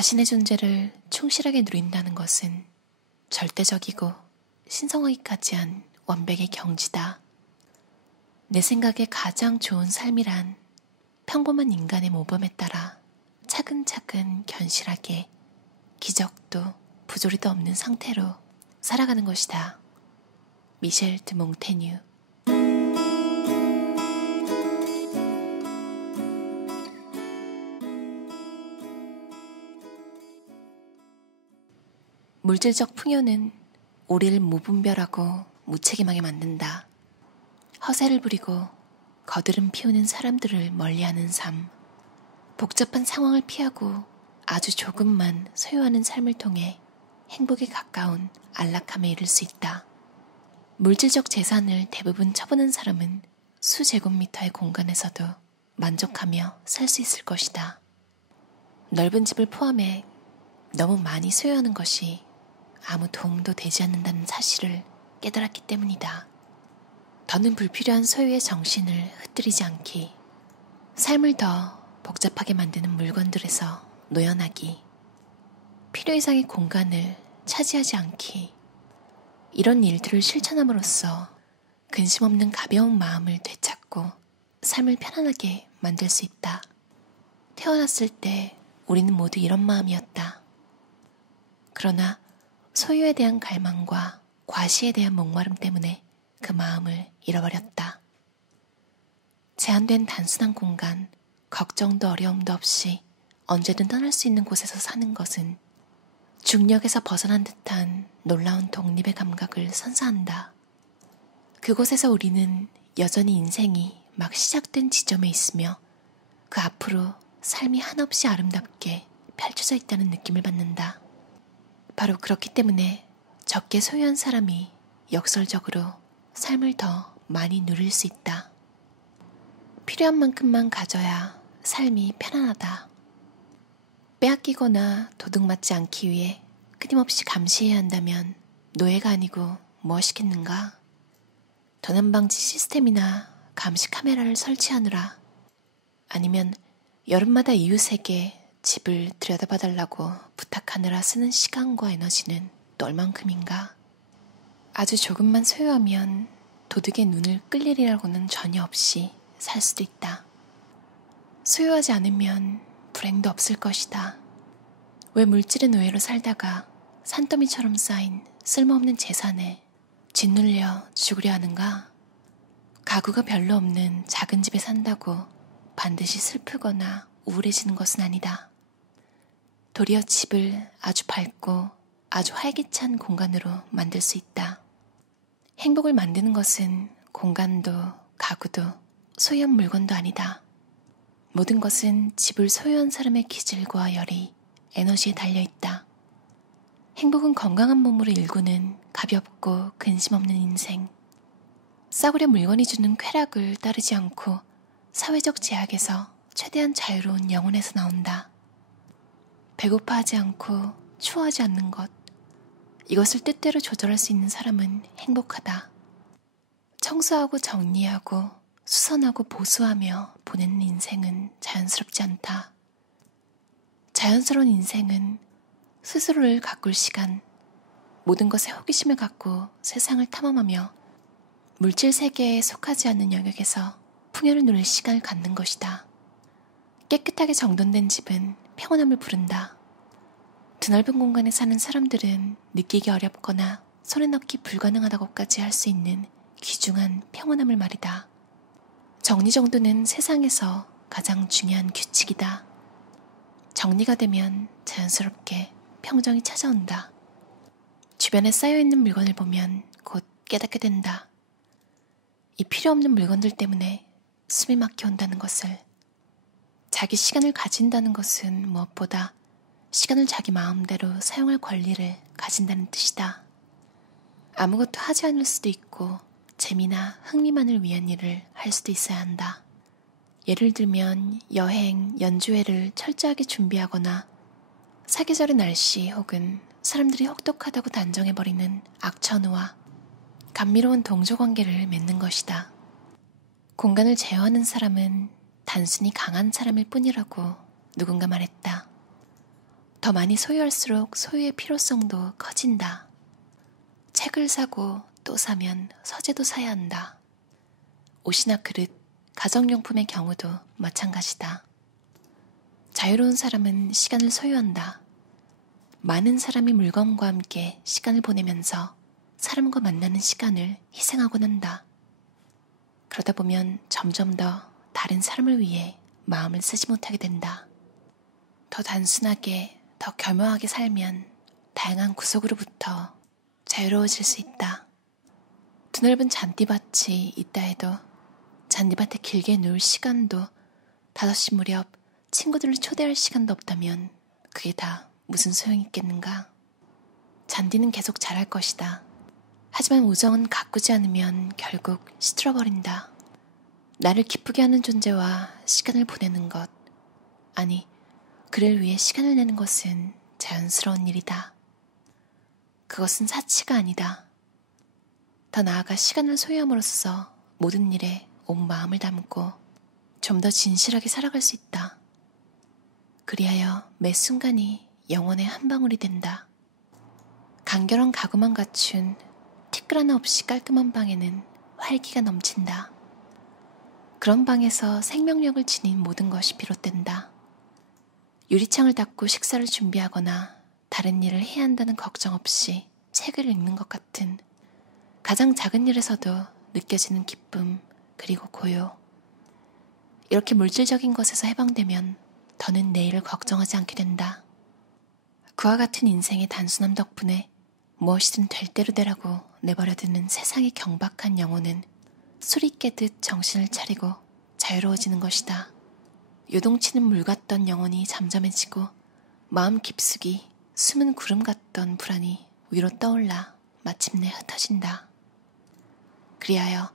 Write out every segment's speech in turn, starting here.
자신의 존재를 충실하게 누린다는 것은 절대적이고 신성하기까지 한 완벽의 경지다. 내 생각에 가장 좋은 삶이란 평범한 인간의 모범에 따라 차근차근 견실하게 기적도 부조리도 없는 상태로 살아가는 것이다. 미셸 드 몽테뉴. 물질적 풍요는 우리를 무분별하고 무책임하게 만든다. 허세를 부리고 거드름 피우는 사람들을 멀리하는 삶, 복잡한 상황을 피하고 아주 조금만 소유하는 삶을 통해 행복에 가까운 안락함에 이를 수 있다. 물질적 재산을 대부분 처분한 사람은 수제곱미터의 공간에서도 만족하며 살 수 있을 것이다. 넓은 집을 포함해 너무 많이 소유하는 것이 아무 도움도 되지 않는다는 사실을 깨달았기 때문이다. 더는 불필요한 소유의 정신을 흩뜨리지 않기, 삶을 더 복잡하게 만드는 물건들에서 노연하기, 필요 이상의 공간을 차지하지 않기, 이런 일들을 실천함으로써 근심 없는 가벼운 마음을 되찾고 삶을 편안하게 만들 수 있다. 태어났을 때 우리는 모두 이런 마음이었다. 그러나 소유에 대한 갈망과 과시에 대한 목마름 때문에 그 마음을 잃어버렸다. 제한된 단순한 공간, 걱정도 어려움도 없이 언제든 떠날 수 있는 곳에서 사는 것은 중력에서 벗어난 듯한 놀라운 독립의 감각을 선사한다. 그곳에서 우리는 여전히 인생이 막 시작된 지점에 있으며 그 앞으로 삶이 한없이 아름답게 펼쳐져 있다는 느낌을 받는다. 바로 그렇기 때문에 적게 소유한 사람이 역설적으로 삶을 더 많이 누릴 수 있다. 필요한 만큼만 가져야 삶이 편안하다. 빼앗기거나 도둑맞지 않기 위해 끊임없이 감시해야 한다면 노예가 아니고 무엇이겠는가? 도난방지 시스템이나 감시 카메라를 설치하느라, 아니면 여름마다 이웃에게 집을 들여다봐달라고 부탁하느라 쓰는 시간과 에너지는 또 얼만큼인가? 아주 조금만 소유하면 도둑의 눈을 끌 일이라고는 전혀 없이 살 수도 있다. 소유하지 않으면 불행도 없을 것이다. 왜 물질의 노예로 살다가 산더미처럼 쌓인 쓸모없는 재산에 짓눌려 죽으려 하는가? 가구가 별로 없는 작은 집에 산다고 반드시 슬프거나 우울해지는 것은 아니다. 도리어 집을 아주 밝고 아주 활기찬 공간으로 만들 수 있다. 행복을 만드는 것은 공간도 가구도 소유한 물건도 아니다. 모든 것은 집을 소유한 사람의 기질과 열이, 에너지에 달려있다. 행복은 건강한 몸으로 일구는 가볍고 근심 없는 인생. 싸구려 물건이 주는 쾌락을 따르지 않고 사회적 제약에서 최대한 자유로운 영혼에서 나온다. 배고파하지 않고 추워하지 않는 것, 이것을 뜻대로 조절할 수 있는 사람은 행복하다. 청소하고 정리하고 수선하고 보수하며 보내는 인생은 자연스럽지 않다. 자연스러운 인생은 스스로를 가꿀 시간, 모든 것에 호기심을 갖고 세상을 탐험하며 물질 세계에 속하지 않는 영역에서 풍요를 누릴 시간을 갖는 것이다. 깨끗하게 정돈된 집은 평온함을 부른다. 드넓은 공간에 사는 사람들은 느끼기 어렵거나 손에 넣기 불가능하다고까지 할 수 있는 귀중한 평온함을 말이다. 정리정돈은 세상에서 가장 중요한 규칙이다. 정리가 되면 자연스럽게 평정이 찾아온다. 주변에 쌓여있는 물건을 보면 곧 깨닫게 된다. 이 필요 없는 물건들 때문에 숨이 막혀온다는 것을. 자기 시간을 가진다는 것은 무엇보다 시간을 자기 마음대로 사용할 권리를 가진다는 뜻이다. 아무것도 하지 않을 수도 있고 재미나 흥미만을 위한 일을 할 수도 있어야 한다. 예를 들면 여행, 연주회를 철저하게 준비하거나 사계절의 날씨 혹은 사람들이 혹독하다고 단정해버리는 악천후와 감미로운 동조관계를 맺는 것이다. 공간을 제어하는 사람은 단순히 강한 사람일 뿐이라고 누군가 말했다. 더 많이 소유할수록 소유의 필요성도 커진다. 책을 사고 또 사면 서재도 사야 한다. 옷이나 그릇, 가정용품의 경우도 마찬가지다. 자유로운 사람은 시간을 소유한다. 많은 사람이 물건과 함께 시간을 보내면서 사람과 만나는 시간을 희생하곤 한다. 그러다 보면 점점 더 다른 사람을 위해 마음을 쓰지 못하게 된다. 더 단순하게, 더 겸허하게 살면 다양한 구속으로부터 자유로워질 수 있다. 드넓은 잔디밭이 있다 해도 잔디밭에 길게 누울 시간도 5시 무렵 친구들을 초대할 시간도 없다면 그게 다 무슨 소용이 있겠는가? 잔디는 계속 자랄 것이다. 하지만 우정은 가꾸지 않으면 결국 시들어버린다. 나를 기쁘게 하는 존재와 시간을 보내는 것, 아니, 그를 위해 시간을 내는 것은 자연스러운 일이다. 그것은 사치가 아니다. 더 나아가 시간을 소유함으로써 모든 일에 온 마음을 담고 좀 더 진실하게 살아갈 수 있다. 그리하여 매 순간이 영혼의 한 방울이 된다. 간결한 가구만 갖춘 티끌 하나 없이 깔끔한 방에는 활기가 넘친다. 그런 방에서 생명력을 지닌 모든 것이 비롯된다. 유리창을 닫고 식사를 준비하거나 다른 일을 해야 한다는 걱정 없이 책을 읽는 것 같은 가장 작은 일에서도 느껴지는 기쁨, 그리고 고요. 이렇게 물질적인 것에서 해방되면 더는 내일을 걱정하지 않게 된다. 그와 같은 인생의 단순함 덕분에 무엇이든 될 대로 되라고 내버려두는 세상의 경박한 영혼은 술이 깨듯 정신을 차리고 자유로워지는 것이다. 요동치는 물 같던 영혼이 잠잠해지고 마음 깊숙이 숨은 구름 같던 불안이 위로 떠올라 마침내 흩어진다. 그리하여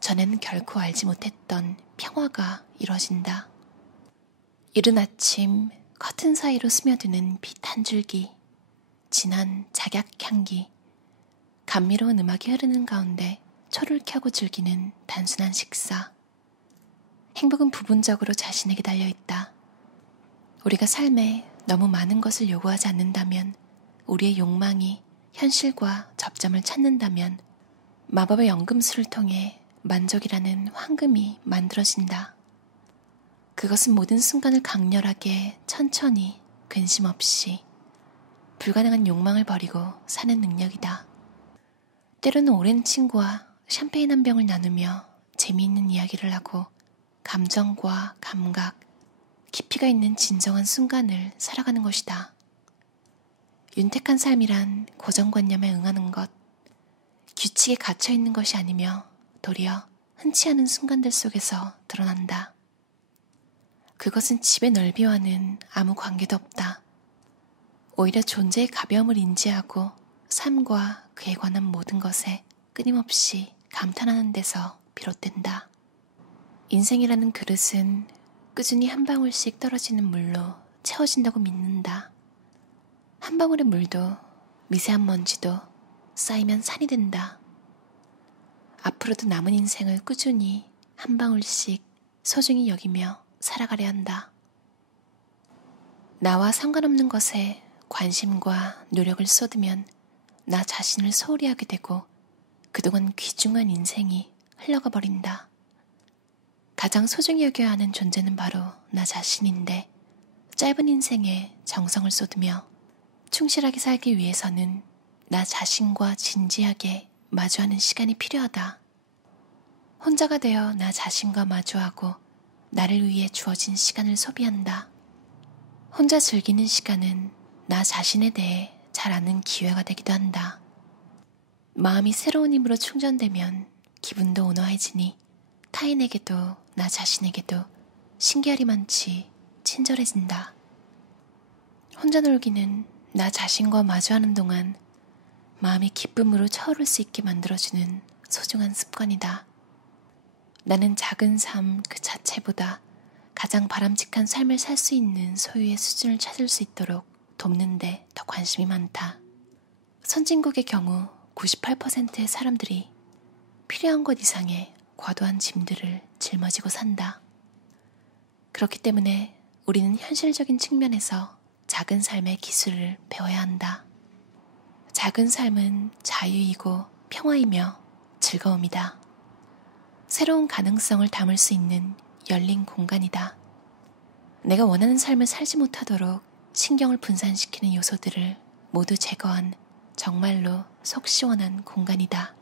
전에는 결코 알지 못했던 평화가 이루어진다. 이른 아침 커튼 사이로 스며드는 빛 한 줄기, 진한 작약향기, 감미로운 음악이 흐르는 가운데 초를 켜고 즐기는 단순한 식사. 행복은 부분적으로 자신에게 달려있다. 우리가 삶에 너무 많은 것을 요구하지 않는다면, 우리의 욕망이 현실과 접점을 찾는다면 마법의 연금술을 통해 만족이라는 황금이 만들어진다. 그것은 모든 순간을 강렬하게 천천히 근심 없이 불가능한 욕망을 버리고 사는 능력이다. 때로는 오랜 친구와 샴페인 한 병을 나누며 재미있는 이야기를 하고 감정과 감각, 깊이가 있는 진정한 순간을 살아가는 것이다. 윤택한 삶이란 고정관념에 응하는 것, 규칙에 갇혀있는 것이 아니며 도리어 흔치 않은 순간들 속에서 드러난다. 그것은 집의 넓이와는 아무 관계도 없다. 오히려 존재의 가벼움을 인지하고 삶과 그에 관한 모든 것에 끊임없이 감탄하는 데서 비롯된다. 인생이라는 그릇은 꾸준히 한 방울씩 떨어지는 물로 채워진다고 믿는다. 한 방울의 물도 미세한 먼지도 쌓이면 산이 된다. 앞으로도 남은 인생을 꾸준히 한 방울씩 소중히 여기며 살아가려 한다. 나와 상관없는 것에 관심과 노력을 쏟으면 나 자신을 소홀히 하게 되고 그동안 귀중한 인생이 흘러가 버린다. 가장 소중히 여겨야 하는 존재는 바로 나 자신인데 짧은 인생에 정성을 쏟으며 충실하게 살기 위해서는 나 자신과 진지하게 마주하는 시간이 필요하다. 혼자가 되어 나 자신과 마주하고 나를 위해 주어진 시간을 소비한다. 혼자 즐기는 시간은 나 자신에 대해 잘 아는 기회가 되기도 한다. 마음이 새로운 힘으로 충전되면 기분도 온화해지니 타인에게도 나 자신에게도 신기하리만치 친절해진다. 혼자 놀기는 나 자신과 마주하는 동안 마음이 기쁨으로 차오를 수 있게 만들어주는 소중한 습관이다. 나는 작은 삶 그 자체보다 가장 바람직한 삶을 살 수 있는 소유의 수준을 찾을 수 있도록 돕는 데 더 관심이 많다. 선진국의 경우 98%의 사람들이 필요한 것 이상의 과도한 짐들을 짊어지고 산다. 그렇기 때문에 우리는 현실적인 측면에서 작은 삶의 기술을 배워야 한다. 작은 삶은 자유이고 평화이며 즐거움이다. 새로운 가능성을 담을 수 있는 열린 공간이다. 내가 원하는 삶을 살지 못하도록 신경을 분산시키는 요소들을 모두 제거한 정말로 속 시원한 공간이다.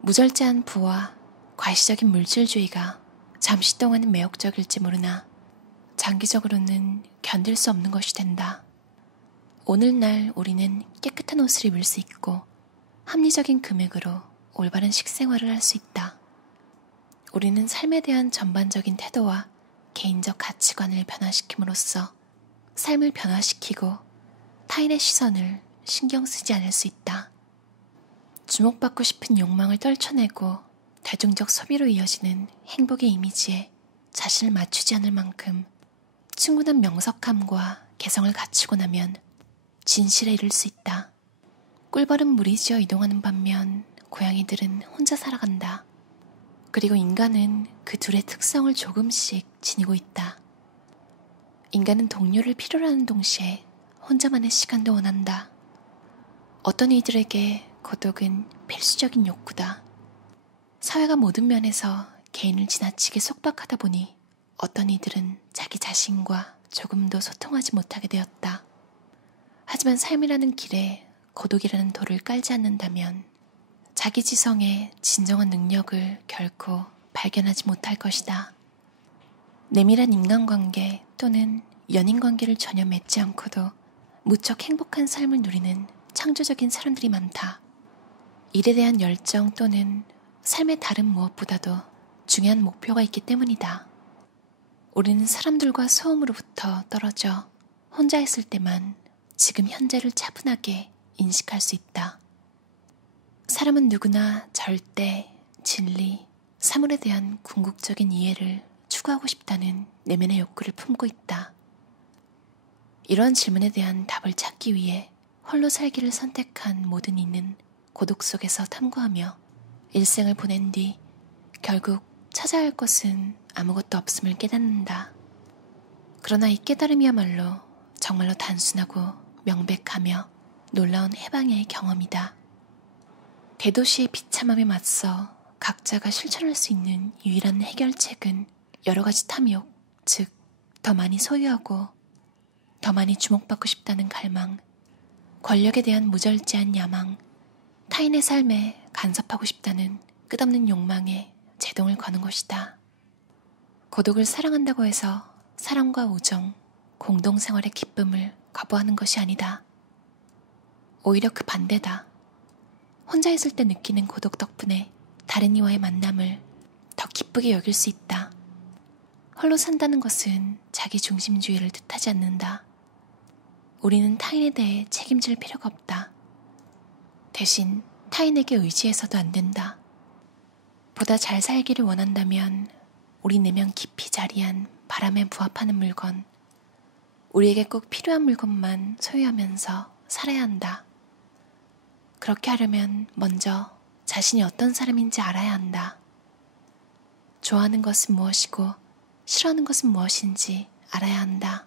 무절제한 부와 과시적인 물질주의가 잠시 동안은 매혹적일지 모르나 장기적으로는 견딜 수 없는 것이 된다. 오늘날 우리는 깨끗한 옷을 입을 수 있고 합리적인 금액으로 올바른 식생활을 할 수 있다. 우리는 삶에 대한 전반적인 태도와 개인적 가치관을 변화시킴으로써 삶을 변화시키고 타인의 시선을 신경 쓰지 않을 수 있다. 주목받고 싶은 욕망을 떨쳐내고 대중적 소비로 이어지는 행복의 이미지에 자신을 맞추지 않을 만큼 충분한 명석함과 개성을 갖추고 나면 진실에 이를 수 있다. 꿀벌은 무리 지어 이동하는 반면 고양이들은 혼자 살아간다. 그리고 인간은 그 둘의 특성을 조금씩 지니고 있다. 인간은 동료를 필요로 하는 동시에 혼자만의 시간도 원한다. 어떤 이들에게 고독은 필수적인 욕구다. 사회가 모든 면에서 개인을 지나치게 속박하다 보니 어떤 이들은 자기 자신과 조금도 소통하지 못하게 되었다. 하지만 삶이라는 길에 고독이라는 돌을 깔지 않는다면 자기 지성의 진정한 능력을 결코 발견하지 못할 것이다. 내밀한 인간관계 또는 연인관계를 전혀 맺지 않고도 무척 행복한 삶을 누리는 창조적인 사람들이 많다. 일에 대한 열정 또는 삶의 다른 무엇보다도 중요한 목표가 있기 때문이다. 우리는 사람들과 소음으로부터 떨어져 혼자 있을 때만 지금 현재를 차분하게 인식할 수 있다. 사람은 누구나 절대, 진리, 사물에 대한 궁극적인 이해를 추구하고 싶다는 내면의 욕구를 품고 있다. 이러한 질문에 대한 답을 찾기 위해 홀로 살기를 선택한 모든 이는 고독 속에서 탐구하며 일생을 보낸 뒤 결국 찾아야 할 것은 아무것도 없음을 깨닫는다. 그러나 이 깨달음이야말로 정말로 단순하고 명백하며 놀라운 해방의 경험이다. 대도시의 비참함에 맞서 각자가 실천할 수 있는 유일한 해결책은 여러 가지 탐욕, 즉 더 많이 소유하고 더 많이 주목받고 싶다는 갈망, 권력에 대한 무절제한 야망, 타인의 삶에 간섭하고 싶다는 끝없는 욕망에 제동을 거는 것이다. 고독을 사랑한다고 해서 사랑과 우정, 공동생활의 기쁨을 거부하는 것이 아니다. 오히려 그 반대다. 혼자 있을 때 느끼는 고독 덕분에 다른 이와의 만남을 더 기쁘게 여길 수 있다. 홀로 산다는 것은 자기 중심주의를 뜻하지 않는다. 우리는 타인에 대해 책임질 필요가 없다. 대신 타인에게 의지해서도 안 된다. 보다 잘 살기를 원한다면 우리 내면 깊이 자리한 바람에 부합하는 물건, 우리에게 꼭 필요한 물건만 소유하면서 살아야 한다. 그렇게 하려면 먼저 자신이 어떤 사람인지 알아야 한다. 좋아하는 것은 무엇이고 싫어하는 것은 무엇인지 알아야 한다.